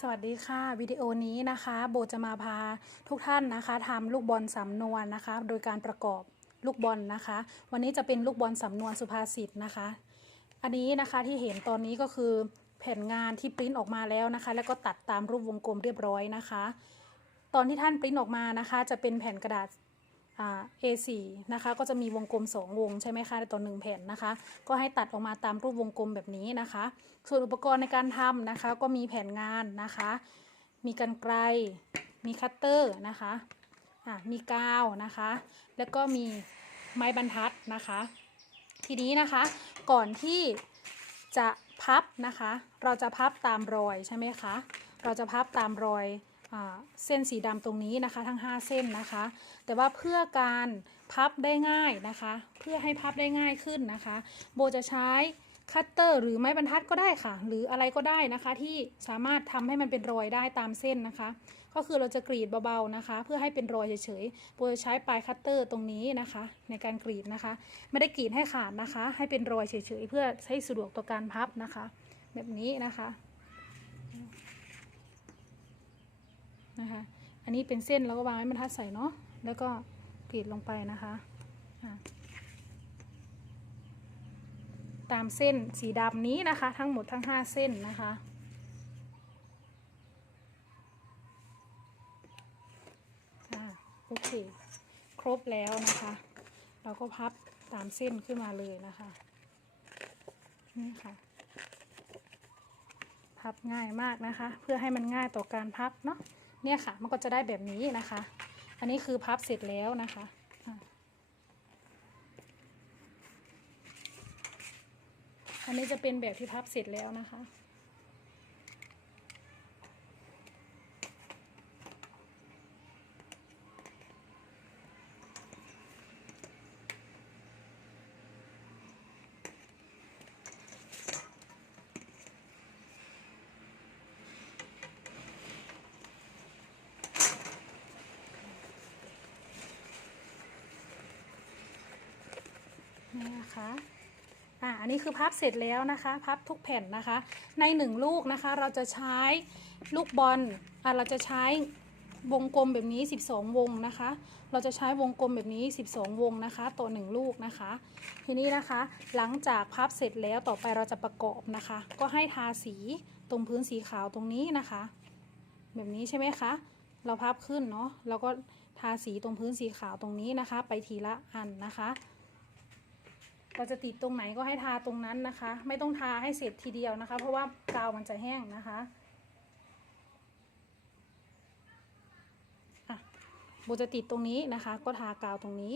สวัสดีค่ะวิดีโอนี้นะคะ โบจะมาพาทุกท่านนะคะทำลูกบอลสำนวนนะคะ โดยการประกอบลูกบอลนะคะ วันนี้จะเป็นลูกบอลสำนวนสุภาษิตนะคะ อันนี้นะคะที่เห็นตอนนี้ก็คือแผ่นงานที่ปริ้นออกมาแล้วนะคะ แล้วก็ตัดตามรูปวงกลมเรียบร้อยนะคะ ตอนที่ท่านปริ้นออกมานะคะ จะเป็นแผ่นกระดาษ A4 นะคะก็จะมีวงกลม 2 วงใช่ไหมคะในต่อหนึ่งแผ่นนะคะ ก็ให้ตัดออกมาตามรูปวงกลมแบบนี้นะคะ ส่วนอุปกรณ์ในการทำนะคะ ก็มีแผ่นงานนะคะ มีกันไกล มีคัตเตอร์นะคะะมีกาวนะคะ แล้วก็มีไม้บรรทัดนะคะ ทีนี้นะคะก่อนที่จะพับนะคะ เราจะพับตามรอยใช่ไหมคะ เราจะพับตามรอย เส้นสีดำตรงนี้นะคะทั้ง 5 เส้นนะคะ แต่ว่าเพื่อการพับได้ง่ายนะคะ เพื่อให้พับได้ง่ายขึ้นนะคะ โบจะใช้คัตเตอร์หรือไม้บรรทัดก็ได้ค่ะ หรืออะไรก็ได้นะคะที่สามารถทำให้มันเป็นรอยได้ตามเส้นนะคะ ก็คือเราจะกรีดเบาๆนะคะ เพื่อให้เป็นรอยเฉยๆโบจะใช้ปลายคัตเตอร์ตรงนี้นะคะ ในการกรีดนะคะ ไม่ได้กรีดให้ขาดนะคะ ให้เป็นรอยเฉยๆเพื่อให้สะดวกต่อการพับนะคะ แบบนี้นะคะ นะคะ อันนี้เป็นเส้นแล้วก็วางไว้บรรทัดใส่เนาะ แล้วก็กรีดลงไปนะคะตามเส้นสีดำนี้นะคะ ทั้งหมดทั้ง 5 เส้นนะคะอะโอเค ครบแล้วนะคะ เราก็พับตามเส้นขึ้นมาเลยนะคะ นี่ค่ะพับง่ายมากนะคะ เพื่อให้มันง่ายต่อการพับเนาะ เนี่ยค่ะ มันก็จะได้แบบนี้นะคะ อันนี้คือพับเสร็จแล้วนะคะอันนี้จะเป็นแบบที่พับเสร็จแล้วนะคะ นะคะอ่าอันนี้คือพับเสร็จแล้วนะคะ พับทุกแผ่นนะคะ ในหนึ่งลูกนะคะ เราจะใช้ลูกบอลอ่าเราจะใช้วงกลมแบบนี้ 12 วงนะคะ เราจะใช้วงกลมแบบนี้ 12 วงนะคะ ต่อหนึ่งลูกนะคะ ทีนี้นะคะ หลังจากพับเสร็จแล้วต่อไปเราจะประกอบนะคะ ก็ให้ทาสีตรงพื้นสีขาวตรงนี้นะคะ แบบนี้ใช่ไหมคะ เราพับขึ้นเนาะ แล้วก็ทาสีตรงพื้นสีขาวตรงนี้นะคะ ไปทีละอันนะคะ เราจะติดตรงไหนก็ให้ทาตรงนั้นนะคะ ไม่ต้องทาให้เสร็จทีเดียวนะคะ เพราะว่ากาวมันจะแห้งนะคะโบจะติดตรงนี้นะคะ ก็ทากาวตรงนี้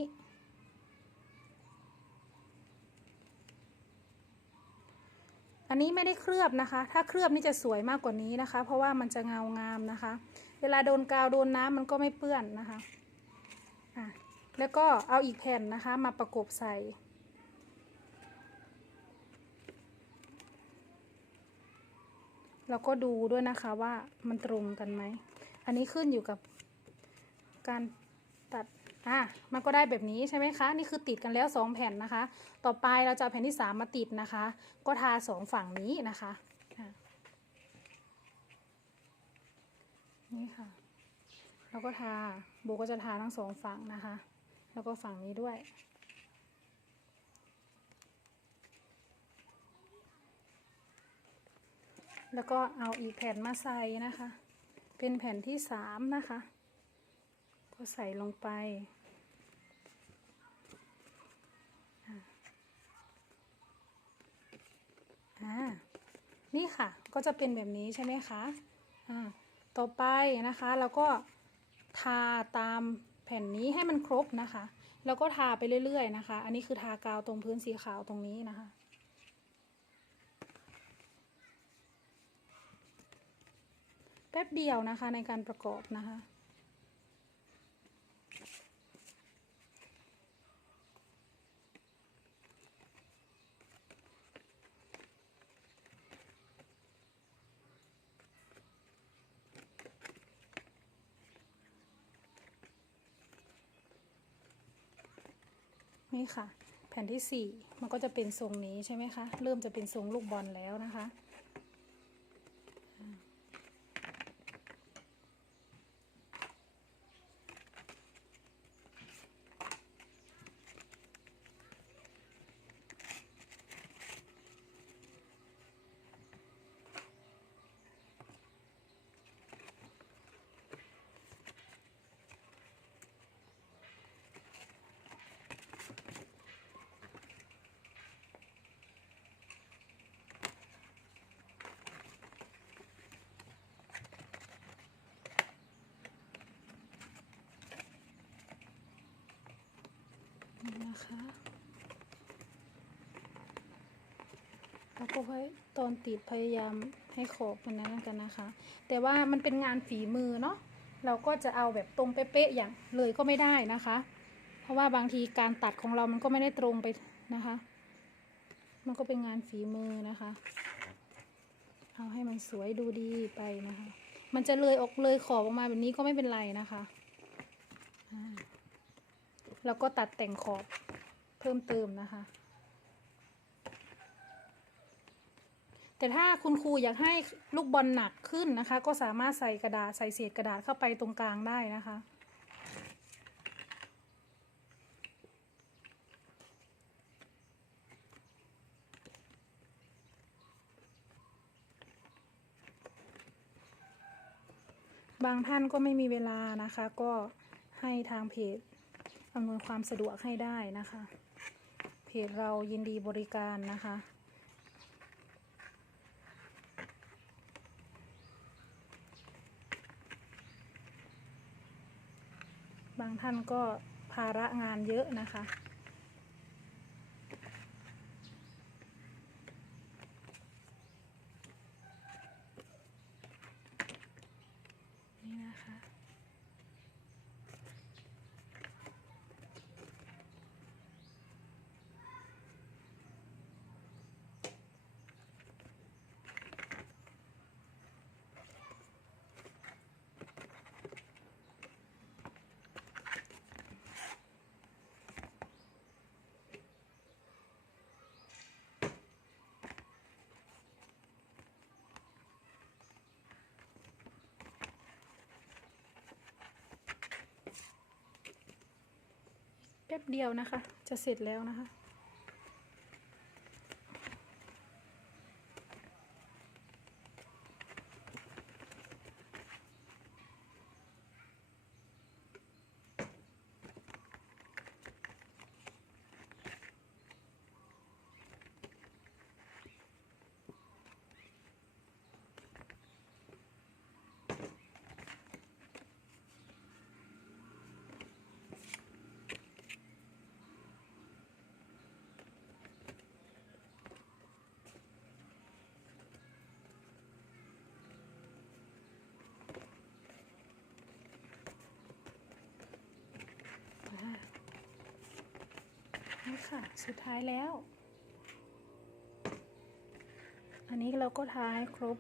อันนี้ไม่ได้เคลือบนะคะ ถ้าเคลือบนี่จะสวยมากกว่านี้นะคะ เพราะว่ามันจะเงางามนะคะ เวลาโดนกาวโดนน้ำมันก็ไม่เปื้อนนะคะอะแล้วก็เอาอีกแผ่นนะคะ มาประกบใส่ เราก็ดูด้วยนะคะว่ามันตรงกันไหม อันนี้ขึ้นอยู่กับการตัด อะ มันก็ได้แบบนี้ใช่ไหมคะ นี่คือติดกันแล้วสองแผ่นนะคะ ต่อไปเราจะาแผ่นที่สามมาติดนะคะ ก็ทาสองฝั่งนี้นะคะอะนี่ค่ะ แล้วก็ทาโบก็จะทาทั้งสองฝั่งนะคะ แล้วก็ฝั่งนี้ด้วย แล้วก็เอาอีกแผ่นมาใส่นะคะ เป็นแผ่นที่สามนะคะ ก็ใส่ลงไปอ่านี่ค่ะก็จะเป็นแบบนี้ใช่ไหมคะอ่าต่อไปนะคะเราก็ทาตามแผ่นนี้ให้มันครบนะคะ แล้วก็ทาไปเรื่อยๆนะคะ อันนี้คือทากาวตรงพื้นสีขาวตรงนี้นะคะ ป๊บเดียวนะคะในการประกอบนะคะ นี่ค่ะ แผ่นที่สี่มันก็จะเป็นทรงนี้ใช่ไหมคะ เริ่มจะเป็นทรงลูกบอลแล้วนะคะ นะคะแล้วก็ให้ตอนติดพยายามให้ขอบมันนั้นกันนะคะ แต่ว่ามันเป็นงานฝีมือเนาะเราก็จะเอาแบบตรงเป๊ะๆอย่างเลยก็ไม่ได้นะคะ เพราะว่าบางทีการตัดของเรามันก็ไม่ได้ตรงไปนะคะ มันก็เป็นงานฝีมือนะคะ เอาให้มันสวยดูดีไปนะคะ มันจะเลยออกเลยขอบออกมาแบบนี้ก็ไม่เป็นไรนะคะอ่าแล้วก็ตัดแต่งขอบ พิ่มเติมนะคะ แต่ถ้าคุณครูอยากให้ลูกบอลหนักขึ้นนะคะ ก็สามารถใส่กระดาษใส่เศษกระดาษเข้าไปตรงกลางได้นะคะบางท่านก็ไม่มีเวลานะคะ ก็ให้ทางเพจ อำนวยความสะดวกให้ได้นะคะ เพจเรายินดีบริการนะคะ บางท่านก็ภาระงานเยอะนะคะ แป๊บเดียวนะคะ จะเสร็จแล้วนะคะ ค่ะ สุดท้ายแล้ว อันนี้เราก็ทาให้ครบ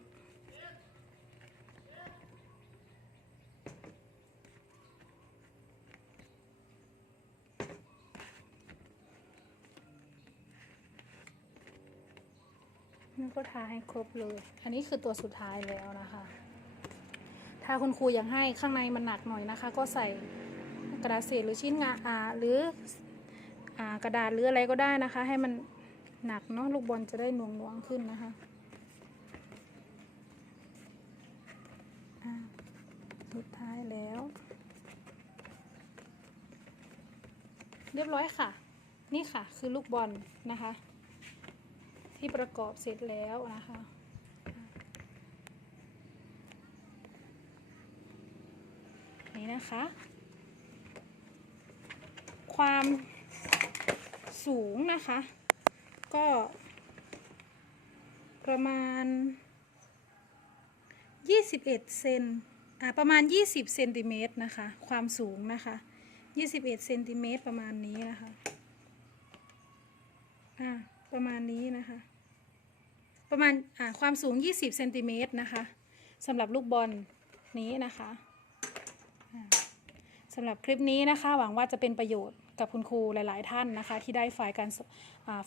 นี่ก็ทาให้ครบเลย อันนี้คือตัวสุดท้ายแล้วนะคะถ้าคุณครูอยากให้ข้างในมันหนักหน่อยนะคะ ก็ใส่กระดาษเศษหรือชิ้นงาอาหรือ กระดาษหรืออะไรก็ได้นะคะ ให้มันหนักเนาะลูกบอลจะได้หน่วงหน่วงๆขึ้นนะคะสุดท้ายแล้ว เรียบร้อยค่ะ นี่ค่ะคือลูกบอลนะคะ ที่ประกอบเสร็จแล้วนะคะนี่นะคะ ความ สูงนะคะ ก็ ประมาณ 21เซนอ่าประมาณ 20เซนติเมตรนะคะ ความสูงนะคะ 21เซนติเมตรประมาณนี้นะคะอ่าประมาณนี้นะคะ ประมาณอ่าความสูง 20เซนติเมตรนะคะสำหรับลูกบอลนี้นะคะ สำหรับคลิปนี้นะคะ หวังว่าจะเป็นประโยชน์กับคุณครูหลาย ๆ ท่านนะคะ ที่ได้ไฟล์การ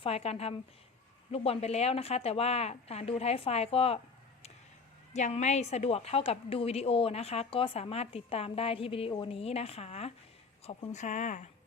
ไฟล์การทำลูกบอลไปแล้วนะคะ แต่ว่าอ่าดูท้ายไฟล์ก็ยังไม่สะดวกเท่ากับดูวิดีโอนะคะ ก็สามารถติดตามได้ที่วิดีโอนี้นะคะ ขอบคุณค่ะ